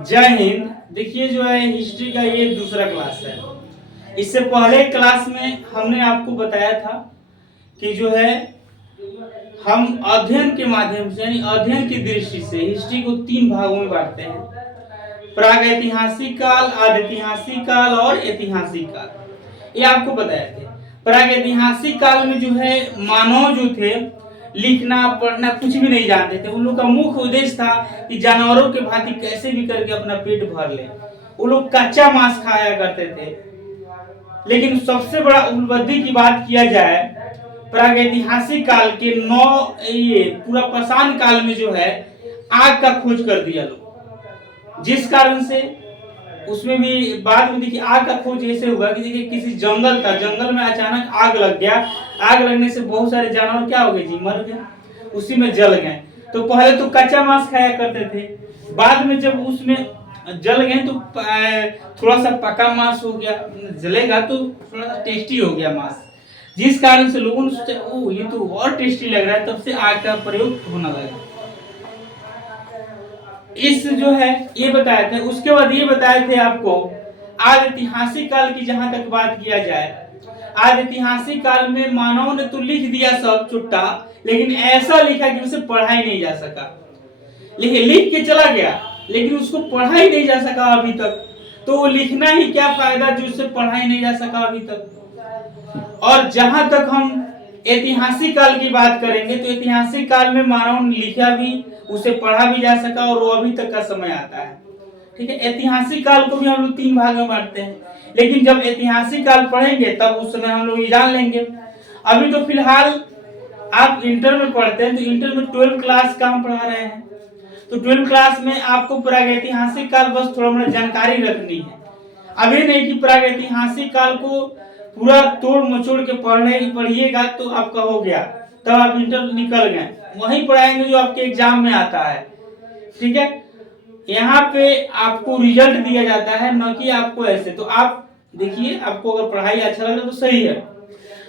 जय हिंद। देखिए जो है हिस्ट्री का ये दूसरा क्लास है। इससे पहले क्लास में हमने आपको बताया था कि जो है हम अध्ययन के माध्यम से यानी अध्ययन की दृष्टि से हिस्ट्री को 3 भागों में बांटते हैं। प्रागैतिहासिक काल, आदिऐतिहासिक काल और ऐतिहासिक काल। ये आपको बताए थे। प्रागैतिहासिक काल में जो है मानव जो थे लिखना पढ़ना कुछ भी नहीं जानते थे। उन लोग का मुख्य उद्देश्य था कि जानवरों के भांति कैसे भी करके अपना पेट भर ले। वो लोग कच्चा मांस खाया करते थे। लेकिन सबसे बड़ा उपलब्धि की बात किया जाए प्रागैतिहासिक काल के ये पूरा पाषाण काल में जो है आग का खोज कर दिया लोग, जिस कारण से उसमें भी बाद में देखिए आग का खोज ऐसे हुआ कि देखिए किसी जंगल था, जंगल में अचानक आग लग गया। आग लगने से बहुत सारे जानवर क्या हो गए जी, मर गए, उसी में जल गए। तो पहले तो कच्चा मांस खाया करते थे, बाद में जब उसमें जल गए तो थोड़ा सा पका मांस हो गया, जलेगा तो थोड़ा सा टेस्टी हो गया मांस, जिस कारण से लोगों ने सोचा ओ ये तो और टेस्टी लग रहा है, तब से आग का प्रयोग होना लगा। इस जो है ये बताए थे। उसके बाद ये बताए थे आपको आज ऐतिहासिक काल की जहां तक बात किया जाए, आज ऐतिहासिक काल में मानव ने तो लिख दिया सब चुट्टा, लेकिन ऐसा लिखा कि उसे पढ़ा ही नहीं जा सका। लेकिन लिख के चला गया लेकिन उसको पढ़ा ही नहीं जा सका अभी तक। तो वो लिखना ही क्या फायदा जो उससे पढ़ा ही नहीं जा सका अभी तक। और जहां तक हम ऐतिहासिक काल की बात करेंगे तो ऐतिहासिक काल में मानव ने लिखा भी, उसे पढ़ा भी जा सका और वो अभी तक का समय आता है। ठीक है, ऐतिहासिक काल को भी हम लोग 3 भाग में बांटते हैं, लेकिन जब ऐतिहासिक काल पढ़ेंगे तब उस समय हम लोग ये जान लेंगे। अभी तो फिलहाल आप इंटर में पढ़ते हैं तो इंटर में 12th क्लास का हम पढ़ा रहे हैं। तो 12th क्लास में आपको प्रागैतिहासिक काल बस थोड़ा मोड़ा जानकारी रखनी है। अभी नहीं कि प्रागैतिहासिक काल को पूरा तोड़ मचोड़ के पढ़िएगा तो आपका हो गया, तब आप इंटर निकल गए। वही पढ़ाएंगे जो आपके एग्जाम में आता है। ठीक है, यहाँ पे आपको रिजल्ट दिया जाता है, न कि आपको ऐसे। तो आप देखिए, आपको अगर पढ़ाई अच्छा लग रहा है तो सही है।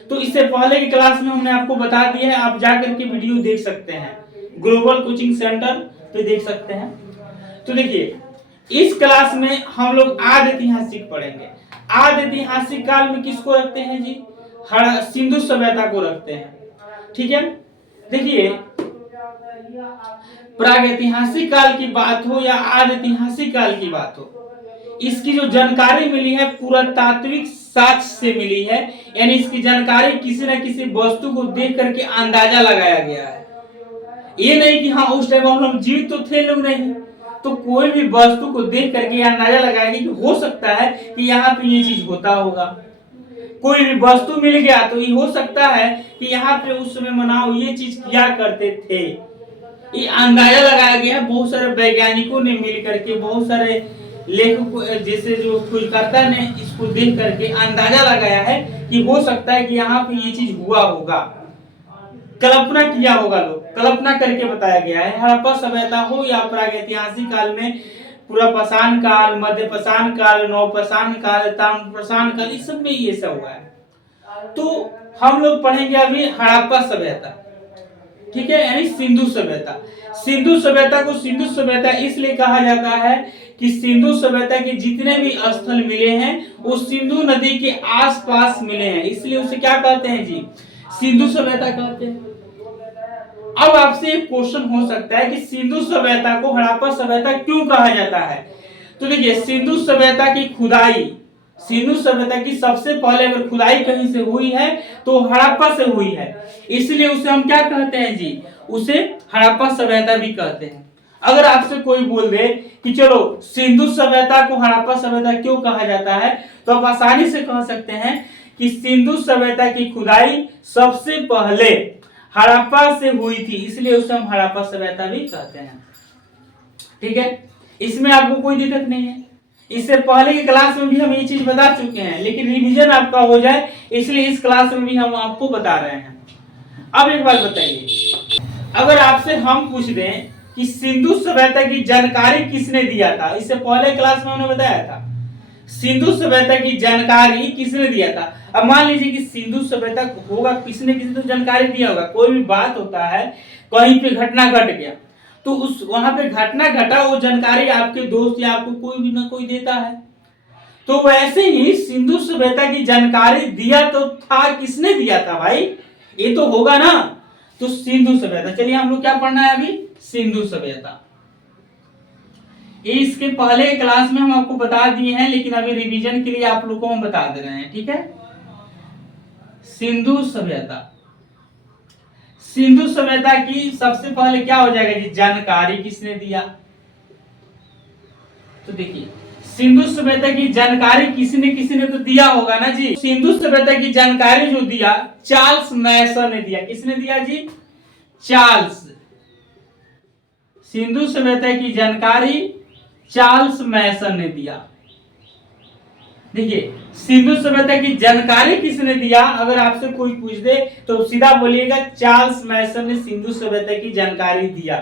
तो इससे पहले की क्लास में हमने आपको बता दिया है, आप जाकर के वीडियो देख सकते हैं, ग्लोबल कोचिंग सेंटर पे देख सकते हैं। तो देखिए इस क्लास में हम लोग आदि ऐतिहासिक पढ़ेंगे। आदि ऐतिहासिक काल में किसको रखते हैं जी, सिंधु सभ्यता को रखते हैं। ठीक है, देखिए प्रागैतिहासिक काल की बात हो या आदि ऐतिहासिक काल की बात हो, इसकी जो जानकारी मिली है पुरातात्विक साक्ष्य से मिली है। यानी इसकी जानकारी किसी न किसी वस्तु को देख करके अंदाजा लगाया गया है। ये नहीं कि हाँ उस टाइम हम लोग जीवित तो थे लोग नहीं, तो कोई भी वस्तु को देख करके अंदाजा लगाएंगे कि हो सकता है कि यहाँ पे ये चीज होता होगा। कोई भी वस्तु मिल गया तो ये हो सकता है कि यहाँ पे उस समय मानव ये चीज किया करते थे। ये अंदाजा लगाया गया है। बहुत सारे वैज्ञानिकों ने मिल करके, बहुत सारे लेखकों जैसे जो खोजकर्ता ने इसको देख करके अंदाजा लगाया है कि हो सकता है कि यहाँ पे ये चीज हुआ होगा। कल्पना किया होगा, लोग कल्पना करके बताया गया है। हड़प्पा सभ्यता हो या प्रागैतिहासिक काल में पूरा पाषाण काल, मध्य पाषाण काल, नव पाषाण काल, ताम्र पाषाण काल, इस सब में ये सब हुआ है। तो हम लोग पढ़ेंगे अभी हड़प्पा सभ्यता। ठीक है, यानी सिंधु सभ्यता। सिंधु सभ्यता को सिंधु सभ्यता इसलिए कहा जाता है कि सिंधु सभ्यता के जितने भी स्थल मिले हैं वो सिंधु नदी के आसपास मिले हैं, इसलिए उसे क्या कहते हैं जी, सिंधु सभ्यता कहते हैं। अब आपसे एक क्वेश्चन हो सकता है कि सिंधु सभ्यता को हड़प्पा सभ्यता क्यों कहा जाता है। तो देखिए सिंधु सभ्यता की खुदाई, सिंधु सभ्यता की सबसे पहले अगर खुदाई कहीं से हुई है तो हड़प्पा से हुई है, इसलिए उसे हम क्या कहते हैं जी, उसे हड़प्पा सभ्यता भी कहते हैं। अगर आपसे कोई बोल दे कि चलो सिंधु सभ्यता को हड़प्पा सभ्यता क्यों कहा जाता है, तो आप आसानी से कह सकते हैं कि सिंधु सभ्यता की खुदाई सबसे पहले हड़प्पा से हुई थी, इसलिए उसे हम हड़प्पा सभ्यता भी कहते हैं। ठीक है, इसमें आपको कोई दिक्कत नहीं है। इससे पहले की क्लास में भी हम ये चीज बता चुके हैं, लेकिन रिवीजन आपका हो जाए इसलिए इस क्लास में भी हम आपको बता रहे हैं। अब एक बात बताइए, अगर आपसे हम पूछ दें कि सिंधु सभ्यता की जानकारी किसने दिया था, इससे पहले क्लास में हमने बताया था सिंधु सभ्यता की जानकारी किसने दिया था। अब मान लीजिए कि सिंधु सभ्यता होगा, किसने किसी तो जानकारी दिया होगा। कोई भी बात होता है, कहीं पे घटना घट गया, तो उस वहां पे घटना घटा वो जानकारी आपके दोस्त या आपको कोई भी ना कोई देता है। तो वैसे ही सिंधु सभ्यता की जानकारी दिया तो था, किसने दिया था भाई, ये तो होगा ना। तो सिंधु सभ्यता, चलिए हम लोग क्या पढ़ना है अभी, सिंधु सभ्यता। ये इसके पहले क्लास में हम आपको बता दिए हैं, लेकिन अभी रिवीजन के लिए आप लोगों को हम बता दे रहे हैं, ठीक है। सिंधु सभ्यता, सिंधु सभ्यता की सबसे पहले क्या हो जाएगा जी, जानकारी किसने दिया। तो देखिए सिंधु सभ्यता की जानकारी किसी ने तो दिया होगा ना जी। सिंधु सभ्यता की जानकारी जो दिया चार्ल्स मैसन ने दिया। किसने दिया जी, चार्ल्स। सिंधु सभ्यता की जानकारी चार्ल्स मैसन ने दिया। देखिए सिंधु सभ्यता की जानकारी किसने दिया, अगर आपसे कोई पूछ दे तो सीधा बोलिएगा चार्ल्स मैसन ने सिंधु सभ्यता की जानकारी दिया,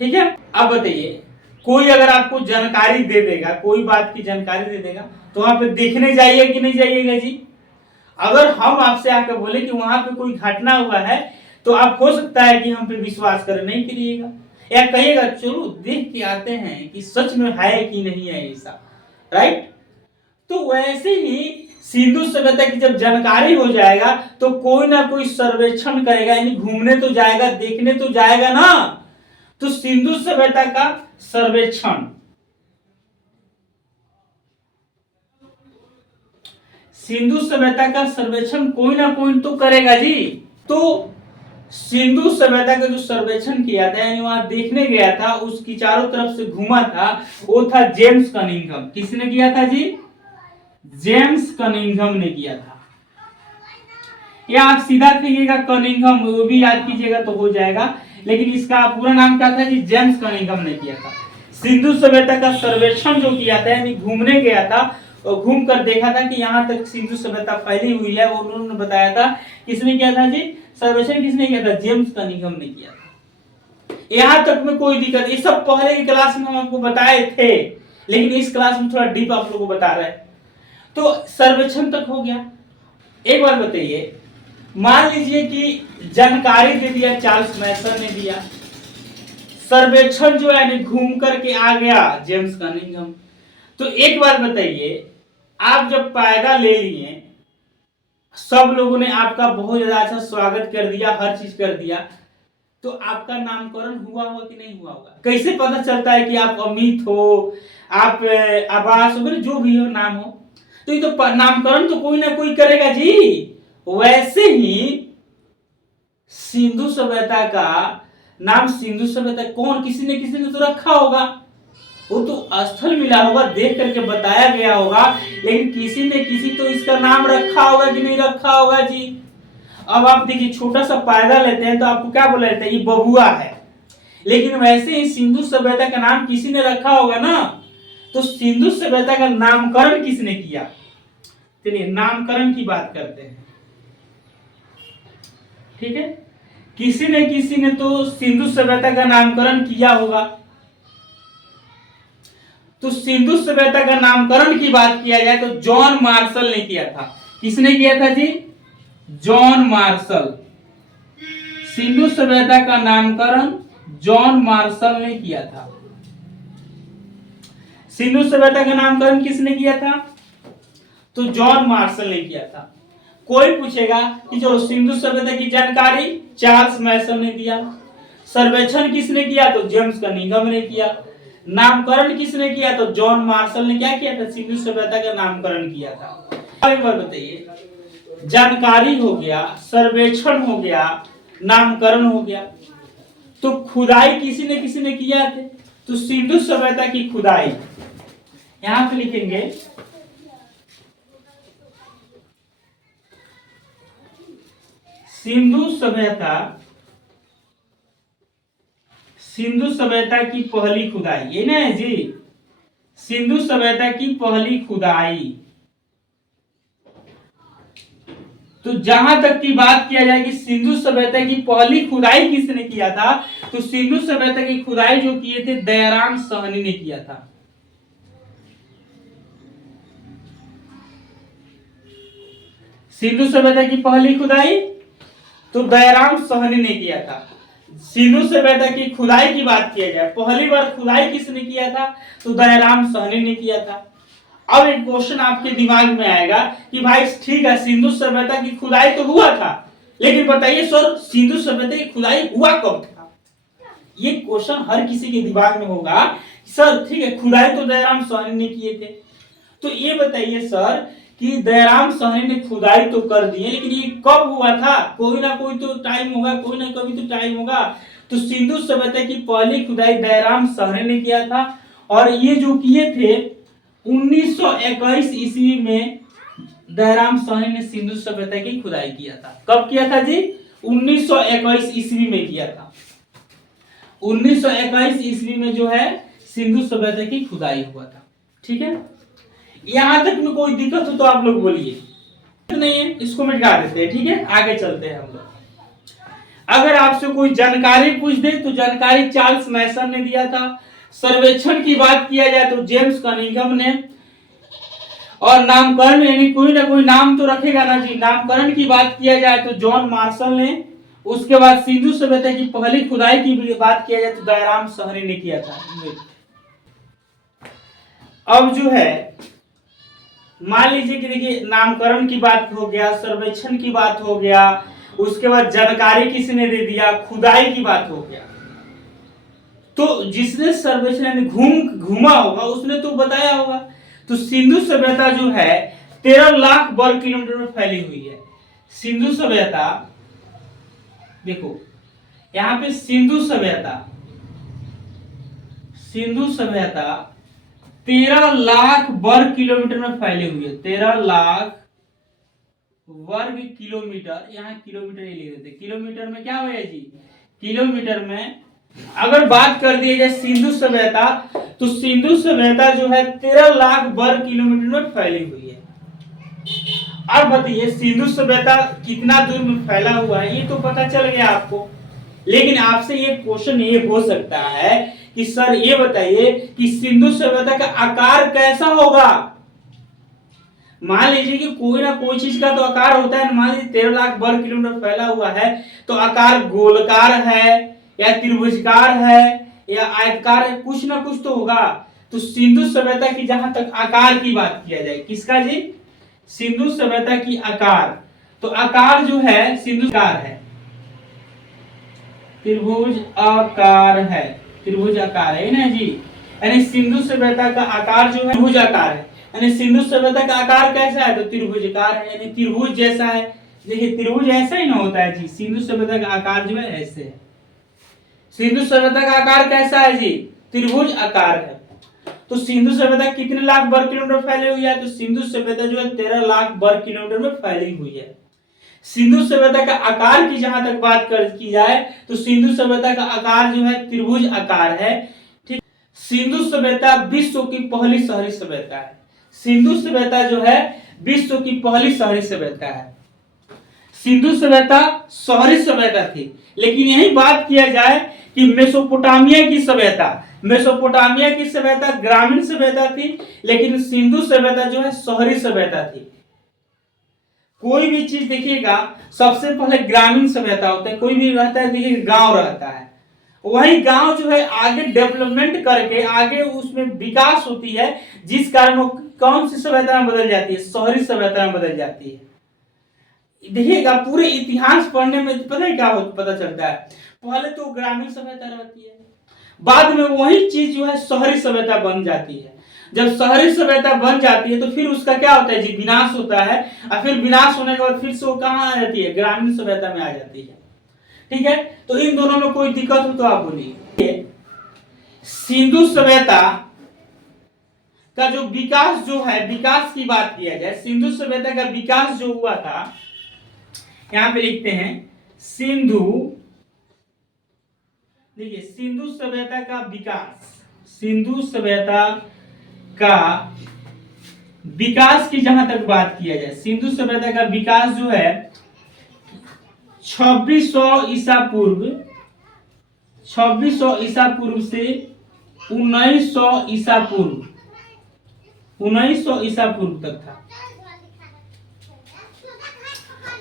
ठीक है। अब बताइए कोई अगर आपको जानकारी दे देगा, कोई बात की जानकारी दे देगा, तो वहां पे देखने जाइए कि नहीं जाइएगा जी। अगर हम आपसे आकर बोले कि वहां पे कोई घटना हुआ है, तो आप हो सकता है कि हम पे विश्वास कर नहीं करिएगा, या कहिएगा चलो देख के आते हैं कि सच में है कि नहीं है ऐसा, राइट। तो वैसे ही सिंधु सभ्यता की जब जानकारी हो जाएगा तो कोई ना कोई सर्वेक्षण करेगा, यानी घूमने तो जाएगा, देखने तो जाएगा ना। तो सिंधु सभ्यता का सर्वेक्षण, सिंधु सभ्यता का सर्वेक्षण कोई ना कोई तो करेगा जी। तो सिंधु सभ्यता का जो सर्वेक्षण किया था, यानी वहां देखने गया था, उसकी चारों तरफ से घूमा था, वो था जेम्स कनिंघम। किसने किया था जी, जेम्स कनिंघम ने किया था। या आप सीधा कहिएगा कनिंघम, वो भी याद कीजिएगा तो हो जाएगा, लेकिन इसका पूरा नाम क्या था जी, जेम्स कनिंघम ने किया था। सिंधु सभ्यता का सर्वेक्षण जो किया था, यानी घूमने गया था और घूम कर देखा था कि यहाँ तक सिंधु सभ्यता फैली हुई है, और उन्होंने बताया था। किसने किया था जी, सर्वेक्षण किसने किया था, जेम्स कनिंघम ने किया था। यहाँ तक में कोई दिक्कत, ये सब पहले की क्लास में हम आपको बताए थे, लेकिन इस क्लास में थोड़ा डीप आप लोगों को बता रहे हैं। तो सर्वेक्षण तक हो गया। एक बार बताइए, मान लीजिए कि जानकारी दे दिया चार्ल्स मैसन ने दिया, सर्वेक्षण जो है घूम करके आ गया जेम्स कनिंघम। तो एक बार बताइए, आप जब पैदा ले लिए, सब लोगों ने आपका बहुत ज्यादा अच्छा स्वागत कर दिया, हर चीज कर दिया, तो आपका नामकरण हुआ होगा कि नहीं हुआ होगा। कैसे पता चलता है कि आप अमित हो, आप आवास हो, जो भी हो नाम हो, तो ये तो नामकरण तो कोई ना कोई करेगा जी। वैसे ही सिंधु सभ्यता का नाम, सिंधु सभ्यता कौन, किसी ने तो रखा होगा, वो तो स्थल मिला होगा, देख करके बताया गया होगा, लेकिन किसी ने किसी तो इसका नाम रखा होगा कि नहीं रखा होगा जी। अब आप देखिए छोटा सा पैदा लेते हैं तो आपको क्या बोला जाता है, ये बबुआ है, लेकिन वैसे ही सिंधु सभ्यता का नाम किसी ने रखा होगा ना। तो सिंधु सभ्यता का नामकरण किसने किया, चलिए नामकरण की बात करते हैं, ठीक है। किसी ने तो सिंधु सभ्यता का नामकरण किया होगा। तो सिंधु सभ्यता का नामकरण की बात किया जाए तो जॉन मार्शल ने किया था। किसने किया था जी, जॉन मार्शल। सिंधु सभ्यता का नामकरण जॉन मार्शल ने किया था। सिंधु सभ्यता का नामकरण किसने किया था, तो जॉन मार्शल ने किया था। कोई पूछेगा कि चलो सिंधु सभ्यता की जानकारी चार्ल्स मैसन ने दिया, सर्वेक्षण किसने किया, तो जेम्स कनिंघम ने किया, नामकरण किसने किया, तो जॉन मार्शल ने क्या किया था, सिंधु सभ्यता का नामकरण किया था। एक बार बताइए, जानकारी हो गया, सर्वेक्षण हो गया, नामकरण हो गया, तो खुदाई किसी ने किया थे, तो सिंधु सभ्यता की खुदाई यहां पे लिखेंगे, सिंधु सभ्यता की पहली खुदाई, ये ना है जी, सिंधु सभ्यता की पहली खुदाई। तो जहां तक की बात किया जाए कि सिंधु सभ्यता की पहली खुदाई किसने किया था, तो सिंधु सभ्यता की खुदाई जो किए थे दयाराम साहनी ने किया था। सिंधु सभ्यता की पहली खुदाई तो दयाराम साहनी ने किया था। सिंधु सभ्यता की खुदाई की बात किया जाए, पहली बार खुदाई किसने किया था? तो दयाराम साहनी ने किया था। अब एक क्वेश्चन आपके दिमाग में आएगा कि भाई ठीक है, सिंधु सभ्यता की खुदाई तो हुआ था, लेकिन बताइए सर सिंधु सभ्यता की खुदाई हुआ कब था? ये क्वेश्चन हर किसी के दिमाग में होगा। सर ठीक है, खुदाई तो दयाराम साहनी ने किए थे, तो ये बताइए सर कि दयाराम साहनी ने खुदाई तो कर दी है, लेकिन ये कब हुआ था? कोई ना कोई तो टाइम होगा, कोई ना कभी तो टाइम होगा। तो सिंधु सभ्यता की पहली खुदाई दयाराम साहनी ने किया था, और ये जो किए थे 1921 ईस्वी में दयाराम साहनी ने सिंधु सभ्यता की खुदाई किया था। कब किया था जी? 1921 ईस्वी में किया था। 1921 ईस्वी में जो है सिंधु सभ्यता की खुदाई हुआ था। ठीक है, यहां तक में कोई दिक्कत हो तो आप लोग बोलिए, नहीं है इसको मिटा देते हैं। ठीक है, आगे चलते हैं हम लोग। अगर आपसे कोई जानकारी पूछ दे तो जानकारी चार्ल्स मैसन ने दिया था। सर्वेक्षण की बात किया जाए तो जेम्स कनिंघम ने, और नामकरण यानी कोई ना कोई नाम तो रखेगा ना जी। नामकरण की बात किया जाए तो जॉन मार्शल ने। उसके बाद सिंधु सभ्यता की पहली खुदाई की बात किया जाए तो दयाराम साहनी ने किया था। अब जो है मान लीजिए कि देखिए नामकरण की बात हो गया, सर्वेक्षण की बात हो गया, उसके बाद जानकारी किसने दे दिया, खुदाई की बात हो गया। तो जिसने सर्वेक्षण घूमा होगा उसने तो बताया होगा। तो सिंधु सभ्यता जो है 13 लाख वर्ग किलोमीटर में फैली हुई है। सिंधु सभ्यता देखो यहां पे सिंधु सभ्यता 13 लाख वर्ग किलोमीटर में फैली हुई है। 13 लाख वर्ग किलोमीटर, यहाँ किलोमीटर ही लिख देते। किलोमीटर में क्या होगा जी? किलोमीटर में अगर बात कर दी जाए सिंधु सभ्यता, तो सिंधु सभ्यता जो है 13 लाख वर्ग किलोमीटर में फैली हुई है। अब बताइए सिंधु सभ्यता कितना दूर में फैला हुआ है, ये तो पता चल गया आपको। लेकिन आपसे ये क्वेश्चन ये हो सकता है कि सर ये बताइए कि सिंधु सभ्यता का आकार कैसा होगा। मान लीजिए कि कोई ना कोई चीज का तो आकार होता है। मान लीजिए 13 लाख वर्ग किलोमीटर फैला हुआ है, तो आकार गोलकार है या त्रिभुजकार है या आयतकार है, कुछ ना कुछ तो होगा। तो सिंधु सभ्यता की जहां तक आकार की बात किया जाए, किसका जी? सिंधु सभ्यता की आकार, तो आकार जो है सिंधु आकार है, त्रिभुज आकार है, त्रिभुज आकार है ना जी। यानी सिंधु सभ्यता का आकार जो है त्रिभुज आकार है। यानी सिंधु सभ्यता का आकार कैसा है? तो त्रिभुजाकार है, यानी त्रिभुज जैसा है। देखिए त्रिभुज ऐसा ही ना होता है जी। सिंधु सभ्यता का आकार जो है ऐसे है। सिंधु सभ्यता का आकार कैसा है जी? त्रिभुज आकार है। तो सिंधु सभ्यता कितने लाख वर्ग किलोमीटर फैली हुई है? तो सिंधु सभ्यता जो है 13 लाख वर्ग किलोमीटर में फैली हुई है। सिंधु सभ्यता का आकार की जहां तक बात की जाए तो सिंधु सभ्यता का आकार जो है त्रिभुज आकार है। ठीक, सिंधु सभ्यता विश्व की पहली शहरी सभ्यता है। सिंधु सभ्यता जो है विश्व की पहली शहरी सभ्यता है। सिंधु सभ्यता शहरी सभ्यता थी, लेकिन यही बात किया जाए कि मेसोपोटामिया की सभ्यता ग्रामीण सभ्यता थी, लेकिन सिंधु सभ्यता जो है शहरी सभ्यता थी। कोई भी चीज देखिएगा सबसे पहले ग्रामीण सभ्यता होता है। कोई भी रहता है देखिए गांव रहता है, वही गांव जो है आगे डेवलपमेंट करके आगे उसमें विकास होती है, जिस कारण वो कौन सी सभ्यता में बदल जाती है? शहरी सभ्यता में बदल जाती है। देखिएगा पूरे इतिहास पढ़ने में पता है क्या पता चलता है, पहले तो ग्रामीण सभ्यता रहती है, बाद में वही चीज जो है शहरी सभ्यता बन जाती है। जब शहरी सभ्यता बन जाती है तो फिर उसका क्या होता है जी? विनाश होता है, और फिर विनाश होने के बाद फिर से वो कहाँ आ जाती है? ग्रामीण सभ्यता में आ जाती है। ठीक है, तो इन दोनों में कोई दिक्कत हो तो आप बोलिए। सिंधु सभ्यता का जो विकास जो है, विकास की बात किया जाए, सिंधु सभ्यता का विकास जो हुआ था, यहां पे लिखते हैं सिंधु, देखिए सिंधु सभ्यता का विकास, सिंधु सभ्यता का विकास की जहां तक बात किया जाए, सिंधु सभ्यता का विकास जो है 2600 ईसा पूर्व, 2600 ईसा पूर्व से 1900 ईसा पूर्व, 1900 ईसा पूर्व तक था।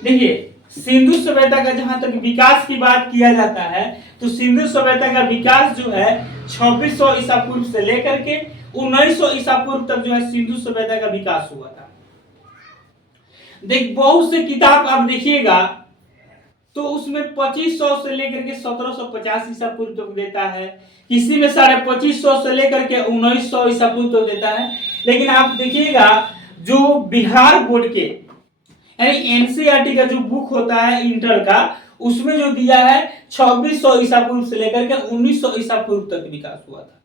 देखिए सिंधु सभ्यता का जहां तक विकास की बात किया जाता है तो सिंधु सभ्यता का विकास जो है 2600 ईसा पूर्व से लेकर के 1900 ईसा पूर्व तक जो है सिंधु सभ्यता का विकास हुआ था। देख बहुत से किताब आप देखिएगा तो उसमें 2500 से लेकर के 1750 ईसा पूर्व तक देता है, किसी में 2550 से लेकर के 1900 ईसा पूर्व तक देता है। लेकिन आप देखिएगा जो बिहार बोर्ड के यानी एनसीईआरटी का जो बुक होता है इंटर का, उसमें जो दिया है 2600 ईसा पूर्व से लेकर के 1900 ईसा पूर्व तक विकास हुआ था।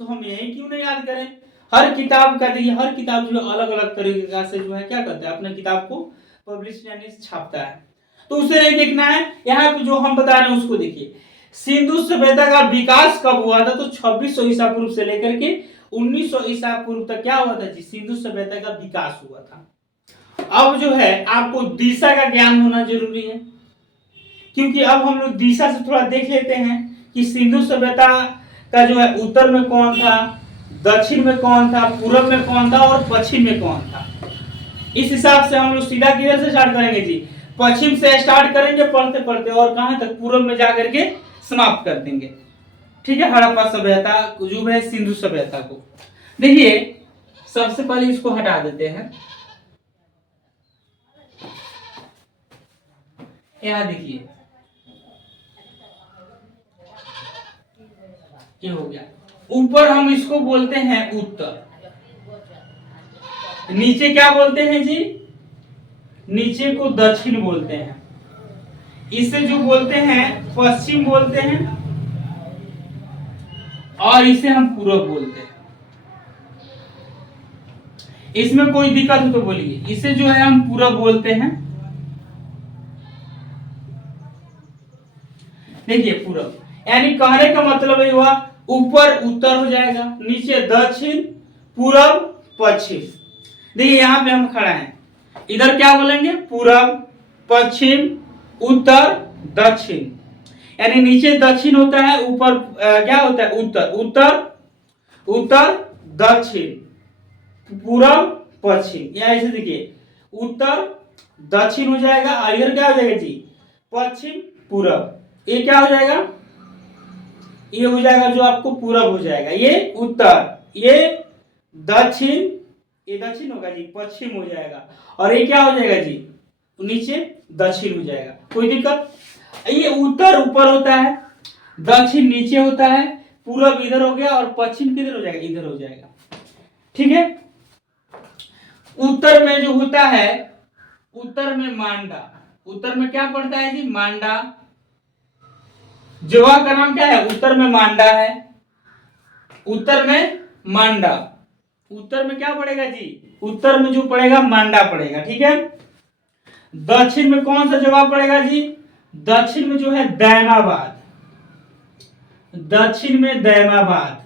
तो हम यही क्यों नहीं याद करें? हर किताब का देखिए, हर किताब जो अलग अलग तरीके से जो है क्या करता है, अपने किताब को पब्लिश यानी छापता है। तो उसे नहीं देखना है, यहाँ पे जो हम बता रहे हैं उसको देखिए। सिंधु सभ्यता का विकास कब हुआ था? तो 2600 ईसा पूर्व से लेकर के 1900 ईसा पूर्व तक क्या हुआ था जी? सिंधु सभ्यता का विकास हुआ था। अब जो है आपको दिशा का ज्ञान होना जरूरी है, क्योंकि अब हम लोग दिशा से थोड़ा देख लेते हैं कि सिंधु सभ्यता का जो है उत्तर में कौन था, दक्षिण में कौन था, पूर्व में कौन था और पश्चिम में कौन था। इस हिसाब से हम लोग सीधा किधर से स्टार्ट करेंगे जी? पश्चिम से स्टार्ट करेंगे पढ़ते पढ़ते और कहां तक? पूर्व में जाकर के समाप्त कर देंगे। ठीक है, हड़प्पा सभ्यता जो है सिंधु सभ्यता को देखिए। सबसे पहले इसको हटा देते हैं। यहाँ देखिए क्या हो गया, ऊपर हम इसको बोलते हैं उत्तर, नीचे क्या बोलते हैं जी? नीचे को दक्षिण बोलते हैं, इसे जो बोलते हैं पश्चिम बोलते हैं और इसे हम पूर्व बोलते हैं। इसमें कोई दिक्कत हो तो बोलिए। इसे जो है हम पूर्व बोलते हैं। देखिए पूर्व यानी कहने का मतलब ये हुआ ऊपर उत्तर हो जाएगा, नीचे दक्षिण, पूर्व पश्चिम। देखिए यहाँ पे हम खड़ा हैं, इधर क्या बोलेंगे? पूर्व, पश्चिम, उत्तर, दक्षिण। यानी नीचे दक्षिण होता है, ऊपर क्या होता है? उत्तर। उत्तर उत्तर दक्षिण, पूर्व पश्चिम। या ऐसे देखिए उत्तर दक्षिण हो जाएगा और इधर क्या हो जाएगा जी? पश्चिम पूर्व। ये क्या हो जाएगा? ये हो जाएगा जो आपको पूरब हो जाएगा, ये उत्तर, ये दक्षिण, ये दक्षिण होगा जी, पश्चिम हो जाएगा और ये क्या हो जाएगा जी? नीचे दक्षिण हो जाएगा। कोई दिक्कत? ये उत्तर ऊपर होता है, दक्षिण नीचे होता है, पूरब इधर हो गया और पश्चिम किधर हो जाएगा? इधर हो जाएगा। ठीक है। उत्तर में जो होता है, उत्तर में मांडा, उत्तर में क्या पड़ता है जी? मांडा। जगह का नाम क्या है? उत्तर में मांडा है, उत्तर में मांडा। उत्तर में क्या पड़ेगा जी? उत्तर में जो पड़ेगा मांडा पड़ेगा। ठीक है। दक्षिण में कौन सा जगह पड़ेगा जी? दक्षिण में जो है दैमाबाद, दक्षिण में दैमाबाद।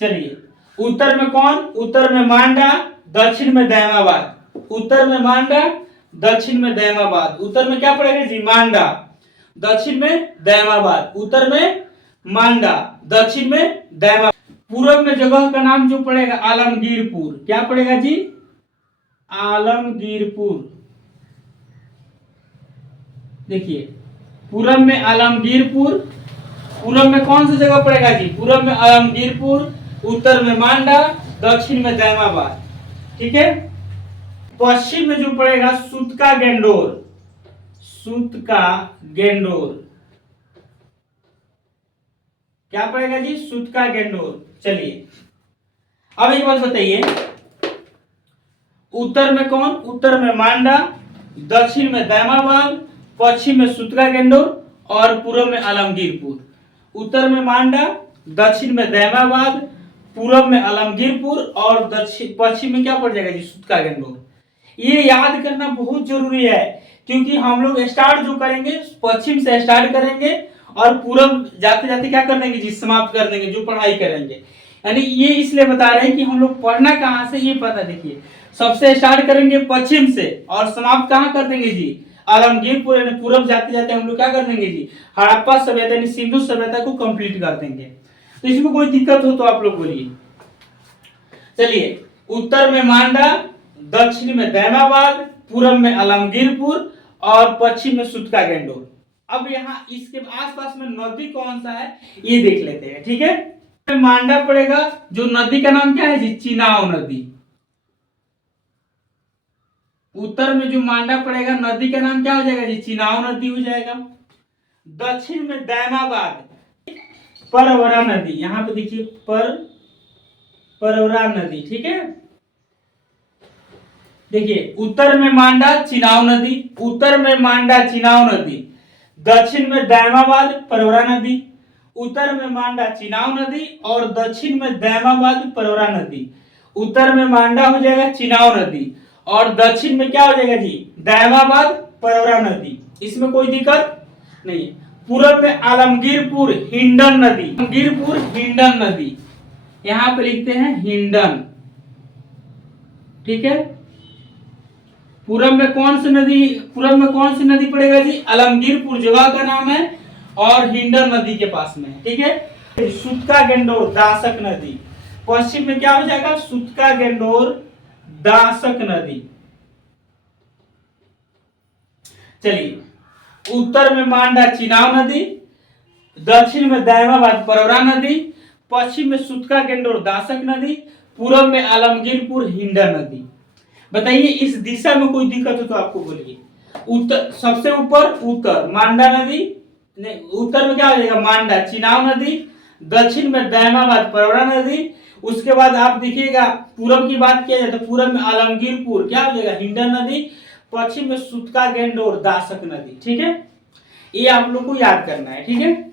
चलिए उत्तर में कौन? उत्तर में मांडा, दक्षिण में दैमाबाद। उत्तर में मांडा, दक्षिण में दैमाबाद। उत्तर में क्या पड़ेगा जी? मांडा, दक्षिण में दैमाबाद। उत्तर में मांडा, दक्षिण में दैमाबाद। पूर्व में जगह का नाम जो पड़ेगा आलमगीरपुर। क्या पड़ेगा जी? आलमगीरपुर। देखिए पूर्व में आलमगीरपुर, पूर्व में कौन सा जगह पड़ेगा जी? पूर्व में आलमगीरपुर, उत्तर में मांडा, दक्षिण में दैमाबाद। ठीक है। पश्चिम में जो पड़ेगा सूतका गेंडोर, सूतका गेंडोर। क्या पड़ेगा जी? सूतका गेंडोर। चलिए अब एक बात बताइए, उत्तर में कौन? उत्तर में मांडा, दक्षिण में दैमाबाद, पश्चिम में सूतका गेंडोर और पूर्व में आलमगीरपुर। उत्तर में मांडा, दक्षिण में दैमाबाद, पूर्व में आलमगीरपुर और दक्षिण पश्चिम में क्या पड़ जाएगा जी? सूतका गेंडोर। ये याद करना बहुत जरूरी है, क्योंकि हम लोग स्टार्ट जो करेंगे पश्चिम से स्टार्ट करेंगे और पूर्व जाते जाते क्या कर देंगे जी? समाप्त कर देंगे जो पढ़ाई करेंगे। यानी ये इसलिए बता रहे हैं कि हम लोग पढ़ना कहाँ से ये पता। देखिए सबसे स्टार्ट करेंगे पश्चिम से और समाप्त कहाँ कर देंगे जी? आलमगीरपुर। यानी पूर्व जाते जाते हम लोग क्या कर देंगे जी? हड़प्पा सभ्यता यानी सिंधु सभ्यता को कंप्लीट कर देंगे। तो इसमें कोई दिक्कत हो तो आप लोग बोलिए। चलिए उत्तर में मांडा, दक्षिण में दैमाबाद, पूर्व में आलमगीरपुर और पश्चिम में सूतका गेंडोर। अब यहाँ इसके आसपास में नदी कौन सा है ये देख लेते हैं, ठीक है। मांडा पड़ेगा, जो नदी का नाम क्या है जी, चिनाव नदी। उत्तर में जो मांडा पड़ेगा नदी का नाम क्या हो जाएगा जी, चिनाव नदी हो जाएगा। दक्षिण में दैमाबाद, परवरा नदी, यहाँ पे देखिए परवरा नदी, ठीक है। देखिए उत्तर में मांडा चिनाव नदी, उत्तर में मांडा चिनाव नदी, दक्षिण में दैमाबाद परवरा नदी, उत्तर में मांडा चिनाव नदी और दक्षिण में दैमाबाद परवरा नदी। उत्तर में मांडा हो जाएगा चिनाव नदी और दक्षिण में क्या हो जाएगा जी, दैमाबाद परवरा नदी। इसमें कोई दिक्कत नहीं। पूरब में आलमगीरपुर हिंडन नदी, आलमगीरपुर हिंडन नदी, यहां पे लिखते हैं हिंडन, ठीक है। पूरब में कौन सी नदी पड़ेगा जी, आलमगीरपुर जगह का नाम है और हिंडन नदी के पास में, ठीक है। सुतका गेंडोर दासक नदी, पश्चिम में क्या हो जाएगा, सुतका गेंडोर दासक नदी। चलिए, उत्तर में मांडा चिनाव नदी, दक्षिण में दैमाबाद परवरा नदी, पश्चिम में सुतका गेंडोर दासक नदी, पूरब में आलमगीरपुर हिंडन नदी। बताइए इस दिशा में कोई दिक्कत हो तो आपको बोलिए। उत्तर सबसे ऊपर उत्तर मांडा नदी, उत्तर में क्या हो जाएगा, मांडा चिनाव नदी, दक्षिण में दैमाबाद परवरा नदी। उसके बाद आप देखिएगा पूरब की बात किया जाए तो पूरब में आलमगीरपुर क्या हो जाएगा, हिंडन नदी, पश्चिम में सुतका गेंडोर दासक नदी, ठीक है। ये आप लोग को याद करना है, ठीक है।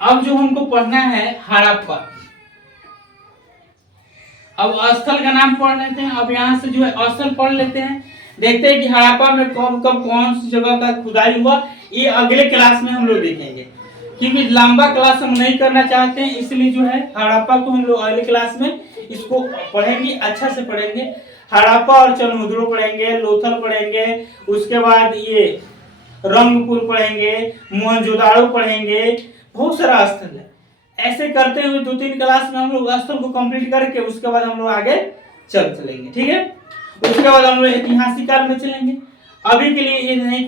अब जो हमको पढ़ना है हड़प्पा, अब स्थल का नाम पढ़ लेते हैं। अब यहाँ से जो है स्थल पढ़ लेते हैं, देखते हैं कि हड़प्पा में कब कब कौन सी जगह का खुदाई हुआ। ये अगले क्लास में हम लोग देखेंगे, क्योंकि लंबा क्लास हम नहीं करना चाहते हैं, इसलिए जो है हड़प्पा को हम लोग अगले क्लास में इसको पढ़ेंगे, अच्छा से पढ़ेंगे। हड़प्पा और चंद्रमुद्रो पढ़ेंगे, लोथल पढ़ेंगे, उसके बाद ये रंगपुर पढ़ेंगे, मोहनजोदाड़ो पढ़ेंगे, बहुत सारा स्थल है। ऐसे करते हुए 2-3 क्लास में हम लोग स्थल को कंप्लीट करके उसके बाद हम लोग आगे चलेंगे, ठीक है। उसके बाद हम लोग ऐतिहासिक काल में चलेंगे। अभी के लिए यहीं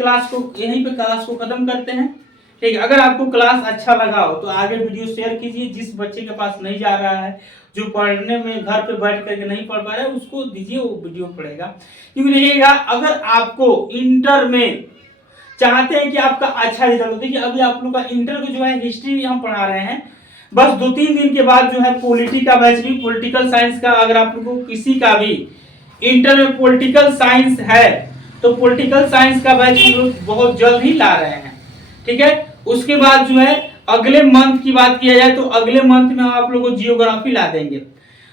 पे क्लास को खत्म करते हैं, ठीक है। अगर आपको क्लास अच्छा लगा हो तो आगे वीडियो शेयर कीजिए। जिस बच्चे के पास नहीं जा रहा है, जो पढ़ने में घर पे बैठ करके नहीं पढ़ पा रहा है, उसको दीजिए, वो वीडियो पढ़ेगा। क्योंकि देखिएगा अगर आपको इंटर में चाहते हैं कि आपका अच्छा रिजल्ट हो, देखिए अभी आप लोग का इंटर को जो है हिस्ट्री हम पढ़ा रहे हैं, बस 2-3 दिन के बाद जो है पॉलिटी का बैच भी, पॉलिटिकल साइंस का, अगर आप लोगों को किसी का भी इंटर में पॉलिटिकल साइंस है तो पॉलिटिकल साइंस का बैच हम लोग बहुत जल्द ही ला रहे हैं, ठीक है। उसके बाद जो है अगले मंथ की बात किया जाए तो अगले मंथ में हम आप लोगों को जियोग्राफी ला देंगे।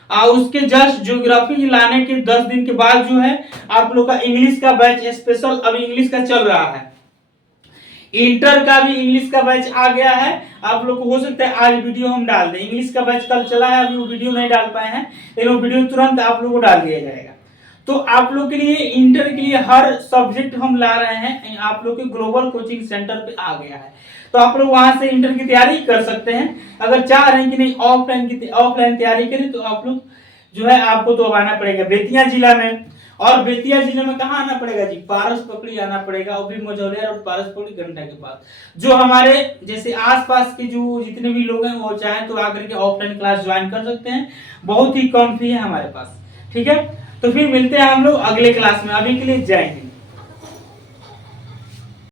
उसके जस्ट जियोग्राफी लाने के 10 दिन के बाद जो है आप लोग का इंग्लिश का बैच स्पेशल, अभी इंग्लिश का चल रहा है, इंटर का भी इंग्लिश का बैच आ गया है। आप लोग को हो सकता है आज वीडियो हम डाल दें, इंग्लिश का बैच कल चला है, अभी वो वीडियो नहीं डाल पाए हैं, लेकिन वो वीडियो तुरंत आप लोग को डाल दिया जाएगा। तो आप लोग के लिए इंटर के लिए हर सब्जेक्ट हम ला रहे हैं, आप लोग के ग्लोबल कोचिंग सेंटर पे आ गया है, तो आप लोग वहां से इंटर की तैयारी कर सकते हैं। अगर चाह रहे हैं कि नहीं ऑफलाइन तैयारी करें तो आप लोग जो है आपको तो आना पड़ेगा बेतिया जिला में। और बेतिया जिले में कहाँ आना पड़ेगा जी, पारस पकड़ी आना पड़ेगा, वो भी मझौलिया और पारस पकड़ी घंटा के पास। जो हमारे जैसे आसपास के जो जितने भी लोग हैं वो चाहें तो आकर के ऑफलाइन क्लास ज्वाइन कर सकते हैं, बहुत ही कम फी है हमारे पास, ठीक है। तो फिर मिलते हैं हम लोग अगले क्लास में, अभी के लिए जय हिंद।